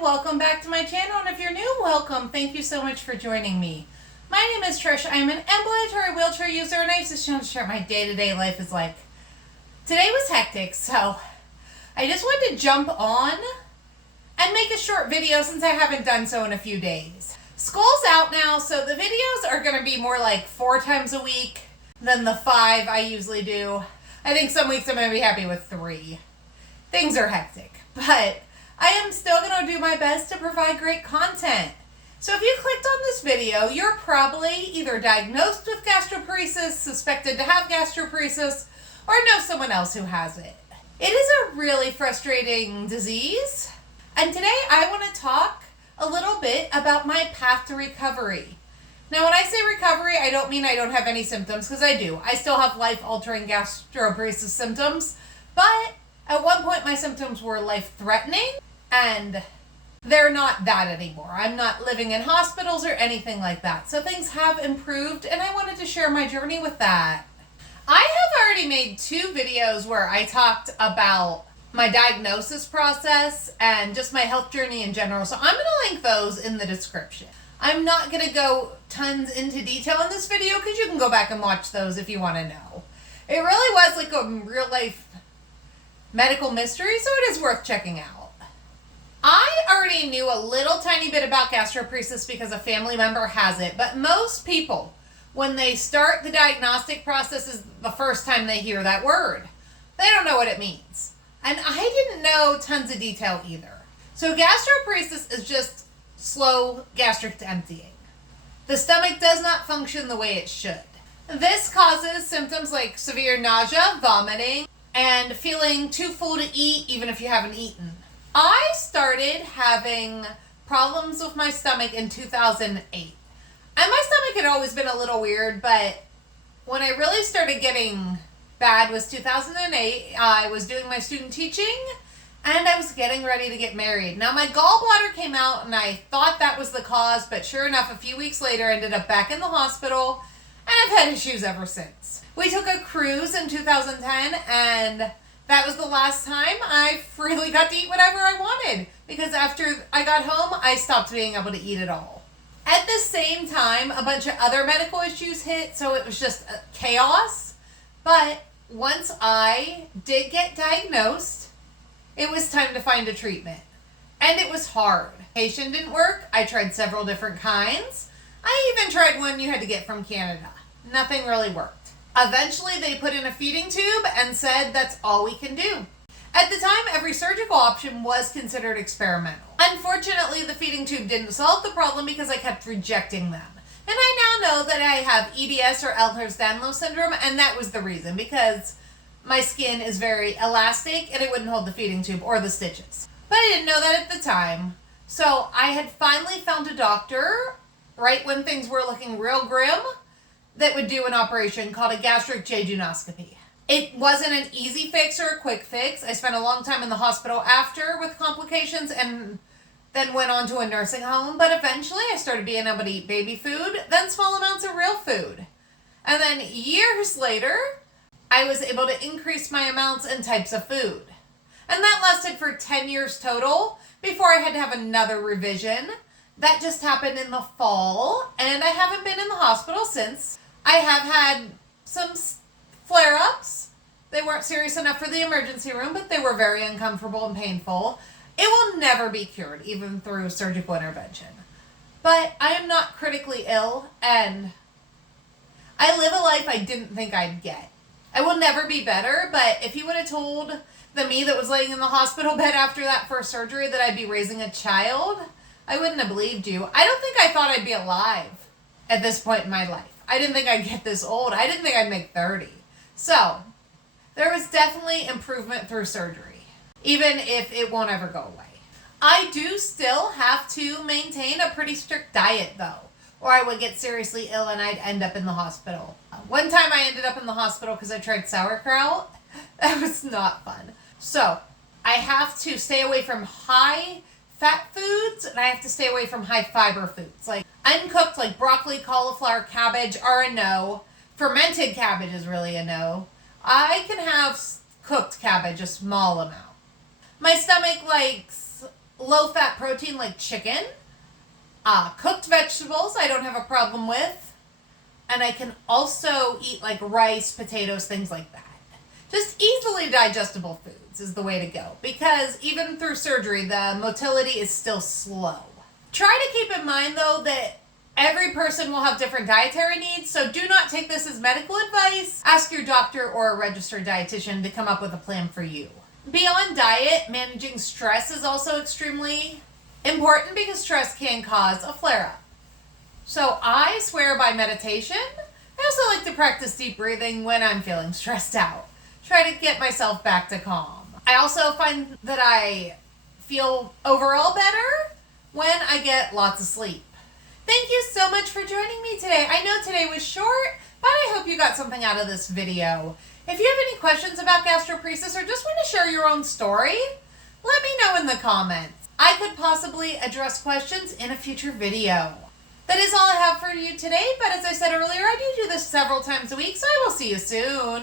everyone, welcome back to my channel, and if you're new, welcome. Thank you so much for joining me. My name is Trish. I'm an ambulatory wheelchair user, and I just want to share my day-to-day life is like. Today was hectic, so I just wanted to jump on and make a short video since I haven't done so in a few days. School's out now, so the videos are going to be more like 4 times a week than the 5 I usually do. I think some weeks I'm going to be happy with 3. Things are hectic, but I am still going to do my best to provide great content. So if you clicked on this video, you're probably either diagnosed with gastroparesis, suspected to have gastroparesis, or know someone else who has it. It is a really frustrating disease, and today I want to talk a little bit about my path to recovery. Now, when I say recovery, I don't mean I don't have any symptoms, because I do. I still have life-altering gastroparesis symptoms, but at one point my symptoms were life-threatening, and they're not that anymore. I'm not living in hospitals or anything like that. So things have improved, and I wanted to share my journey with that. I have already made 2 videos where I talked about my diagnosis process and just my health journey in general. So I'm going to link those in the description. I'm not going to go tons into detail in this video because you can go back and watch those if you want to know. It really was like a real life medical mystery, so it is worth checking out. I already knew a little tiny bit about gastroparesis because a family member has it, but most people, when they start the diagnostic process, is the first time they hear that word. They don't know what it means. And I didn't know tons of detail either. So gastroparesis is just slow gastric emptying. The stomach does not function the way it should. This causes symptoms like severe nausea, vomiting, and feeling too full to eat even if you haven't eaten. I started having problems with my stomach in 2008. And my stomach had always been a little weird, but when I really started getting bad was 2008. I was doing my student teaching, and I was getting ready to get married. Now, my gallbladder came out, and I thought that was the cause, but sure enough, a few weeks later, I ended up back in the hospital, and I've had issues ever since. We took a cruise in 2010, and that was the last time I freely got to eat whatever I wanted, because after I got home, I stopped being able to eat at all. At the same time, a bunch of other medical issues hit, so it was just chaos. But once I did get diagnosed, it was time to find a treatment. And it was hard. Medication didn't work. I tried several different kinds. I even tried one you had to get from Canada. Nothing really worked. Eventually, they put in a feeding tube and said that's all we can do. At the time, every surgical option was considered experimental. Unfortunately, the feeding tube didn't solve the problem because I kept rejecting them. And I now know that I have EDS or Ehlers-Danlos syndrome, and that was the reason, because my skin is very elastic and it wouldn't hold the feeding tube or the stitches. But I didn't know that at the time. So I had finally found a doctor right when things were looking real grim that would do an operation called a gastric jejunoscopy. It wasn't an easy fix or a quick fix. I spent a long time in the hospital after with complications and then went on to a nursing home. But eventually I started being able to eat baby food, then small amounts of real food. And then years later, I was able to increase my amounts and types of food. And that lasted for 10 years total before I had to have another revision. That just happened in the fall, and I haven't been in the hospital since. I have had some flare-ups. They weren't serious enough for the emergency room, but they were very uncomfortable and painful. It will never be cured, even through surgical intervention. But I am not critically ill, and I live a life I didn't think I'd get. I will never be better, but if you would have told the me that was laying in the hospital bed after that first surgery that I'd be raising a child, I wouldn't have believed you. I don't think I thought I'd be alive at this point in my life. I didn't think I'd get this old. I didn't think I'd make 30. So, there was definitely improvement through surgery, even if it won't ever go away. I do still have to maintain a pretty strict diet, though, or I would get seriously ill and I'd end up in the hospital. One time I ended up in the hospital because I tried sauerkraut. That was not fun. So, I have to stay away from high fat foods, and I have to stay away from high fiber foods. Like uncooked, like broccoli, cauliflower, cabbage are a no. Fermented cabbage is really a no. I can have cooked cabbage, a small amount. My stomach likes low-fat protein like chicken. Cooked vegetables I don't have a problem with. And I can also eat like rice, potatoes, things like that. Just easily digestible foods is the way to go, because even through surgery, the motility is still slow. Try to keep in mind, though, that every person will have different dietary needs, so do not take this as medical advice. Ask your doctor or a registered dietitian to come up with a plan for you. Beyond diet, managing stress is also extremely important, because stress can cause a flare-up. So I swear by meditation. I also like to practice deep breathing when I'm feeling stressed out. Try to get myself back to calm. I also find that I feel overall better when I get lots of sleep. Thank you so much for joining me today. I know today was short, but I hope you got something out of this video. If you have any questions about gastroparesis or just want to share your own story, let me know in the comments. I could possibly address questions in a future video. That is all I have for you today, but as I said earlier, I do this several times a week, so I will see you soon.